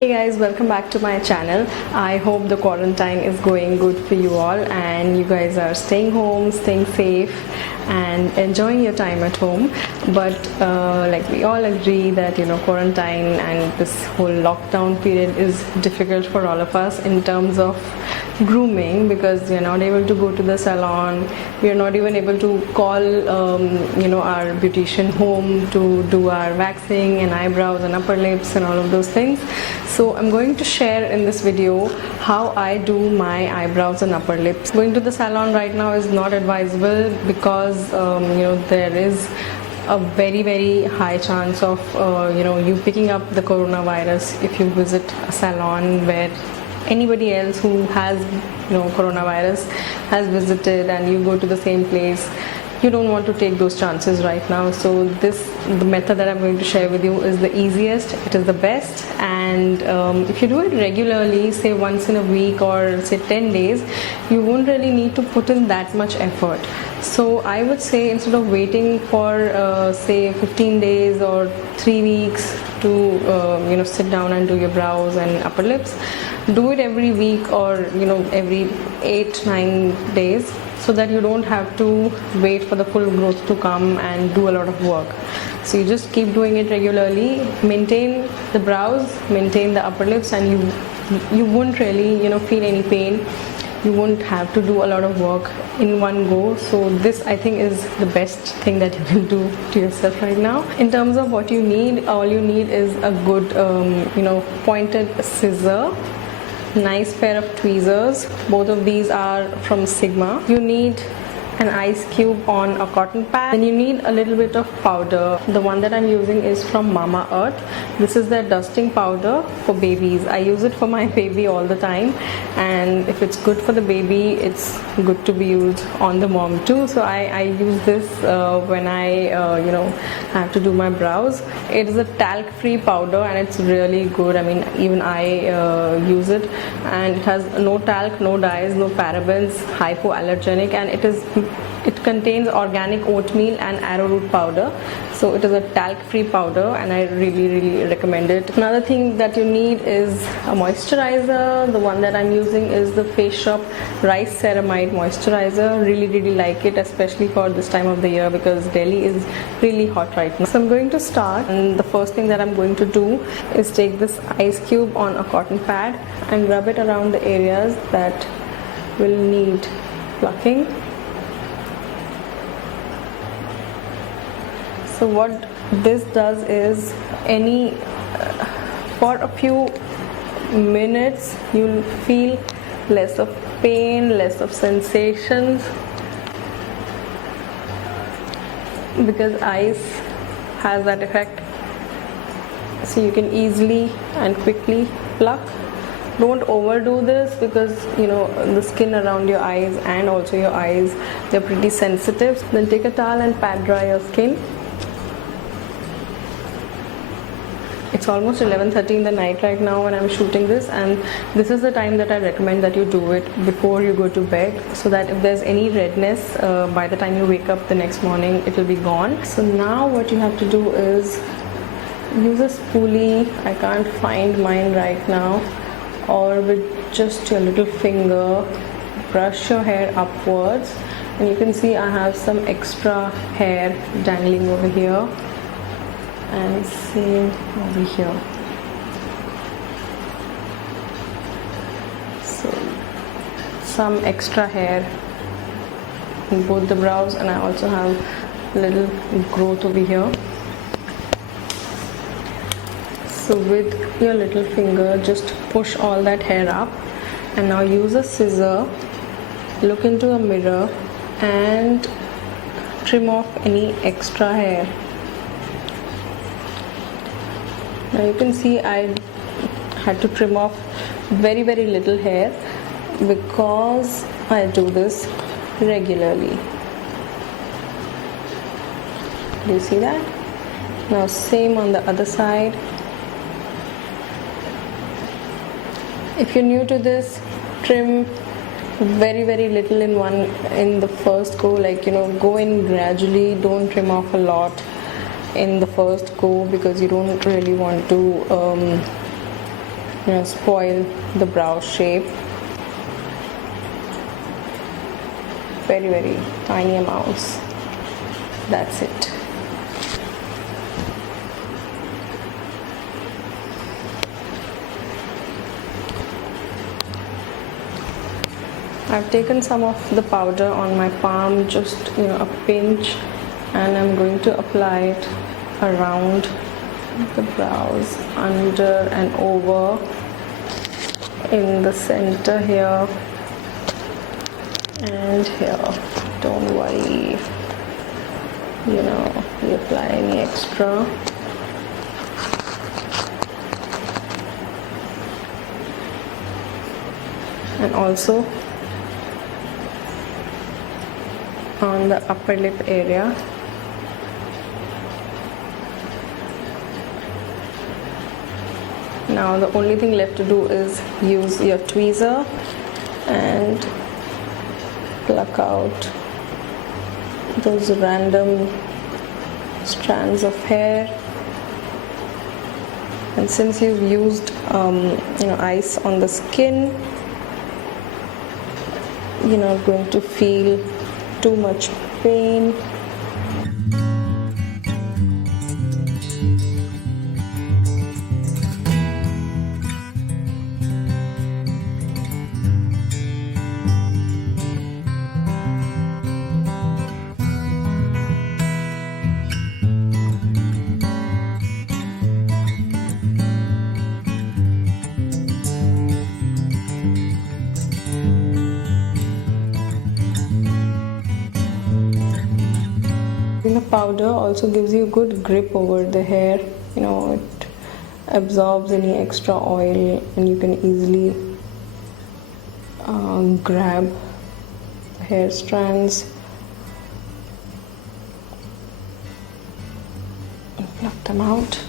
Hey guys, welcome back to my channel. I hope the quarantine is going good for you all and you guys are staying home, staying safe and enjoying your time at home. But like we all agree that quarantine and this whole lockdown period is difficult for all of us in terms of grooming, because we're not able to go to the salon, we are not even able to call our beautician home to do our waxing and eyebrows and upper lips and all of those things. So I'm going to share in this video how I do my eyebrows and upper lips. Going to the salon right now is not advisable because there is a very high chance of you picking up the coronavirus if you visit a salon where anybody else who has coronavirus has visited and you go to the same place. You don't want to take those chances right now. So the method that I'm going to share with you is the easiest, it is the best, and if you do it regularly, say once in a week or say 10 days, you won't really need to put in that much effort. So I would say, instead of waiting for say 15 days or 3 weeks to sit down and do your brows and upper lips, do it every week or every 8-9 days, so that you don't have to wait for the full growth to come and do a lot of work. So you just keep doing it regularly, maintain the brows, maintain the upper lips, and you won't really feel any pain. You won't have to do a lot of work in one go. So this, I think, is the best thing that you can do to yourself right now. In terms of what you need, all you need is a good pointed scissor, nice pair of tweezers. Both of these are from Sigma. You need an ice cube on a cotton pad. Then you need a little bit of powder. The one that I'm using is from Mama Earth. This is their dusting powder for babies. I use it for my baby all the time, and if it's good for the baby, it's good to be used on the mom too. So I use this when I have to do my brows. It is a talc free powder and it's really good. I mean, even I use it, and it has no talc, no dyes, no parabens, hypoallergenic, and it contains organic oatmeal and arrowroot powder. So it is a talc-free powder and I really recommend it. Another thing that you need is a moisturizer. The one that I'm using is the Face Shop Rice Ceramide moisturizer. Really like it, especially for this time of the year, because Delhi is really hot right now. So I'm going to start, and the first thing that I'm going to do is take this ice cube on a cotton pad and rub it around the areas that will need plucking. So what this does is, for a few minutes you'll feel less of pain, less of sensations, because ice has that effect. So you can easily and quickly pluck. Don't overdo this, because the skin around your eyes and also your eyes, they're pretty sensitive. Then take a towel and pat dry your skin. It's almost 11:30 in the night right now when I'm shooting this, and this is the time that I recommend that you do it before you go to bed, so that if there's any redness by the time you wake up the next morning, it will be gone. So now what you have to do is use a spoolie. I can't find mine right now. Or with just your little finger, brush your hair upwards, and you can see I have some extra hair dangling over here, and same over here. So some extra hair in both the brows, and I also have little growth over here. So with your little finger, just push all that hair up, and now use a scissor, look into a mirror and trim off any extra hair. Now you can see I had to trim off very little hair, because I do this regularly. Do you see that? Now same on the other side. If you're new to this, trim very little in the first go, go in gradually. Don't trim off a lot in the first go, because you don't really want to spoil the brow shape. Very, very tiny amounts. That's it. I've taken some of the powder on my palm, just a pinch, and I'm going to apply it around the brows, under and over, in the center here and here. Don't worry, you apply any extra. And also on the upper lip area. Now the only thing left to do is use your tweezer and pluck out those random strands of hair. And since you've used ice on the skin, you're not going to feel too much pain. The powder also gives you good grip over the hair. It absorbs any extra oil and you can easily grab the hair strands and pluck them out.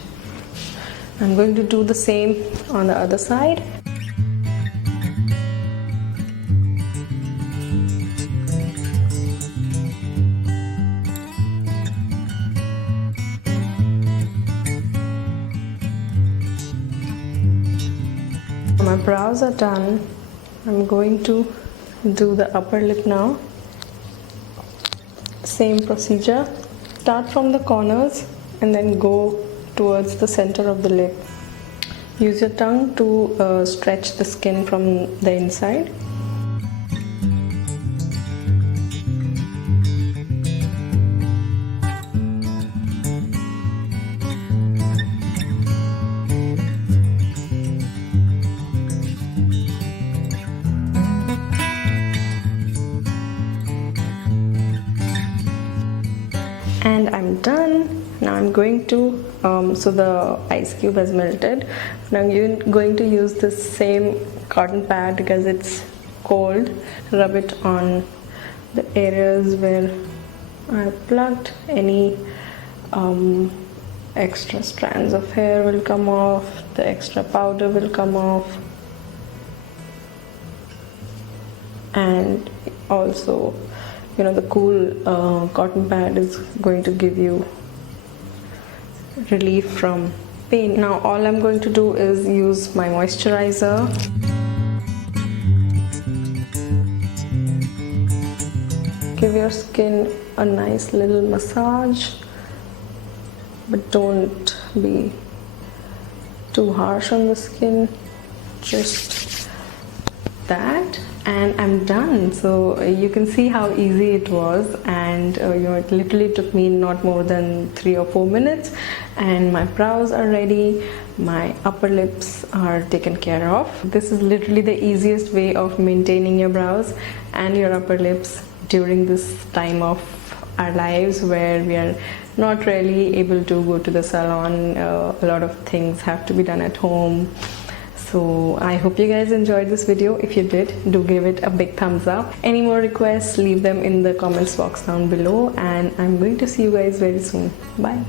I'm going to do the same on the other side. My brows are done. I'm going to do the upper lip now. Same procedure. Start from the corners and then go towards the center of the lip. Use your tongue to stretch the skin from the inside. And I'm done. Now I'm going to so the ice cube has melted. Now I'm going to use this same cotton pad because it's cold. Rub it on the areas where I plucked. Any extra strands of hair will come off, the extra powder will come off, and also the cool cotton pad is going to give you relief from pain. Now all I'm going to do is use my moisturizer. Give your skin a nice little massage, but don't be too harsh on the skin, just that. And I'm done. So you can see how easy it was, and it literally took me not more than 3 or 4 minutes, and my brows are ready, my upper lips are taken care of. This is literally the easiest way of maintaining your brows and your upper lips during this time of our lives where we are not really able to go to the salon. A lot of things have to be done at home. So I hope you guys enjoyed this video. If you did, do give it a big thumbs up. Any more requests, leave them in the comments box down below, and I'm going to see you guys very soon. Bye.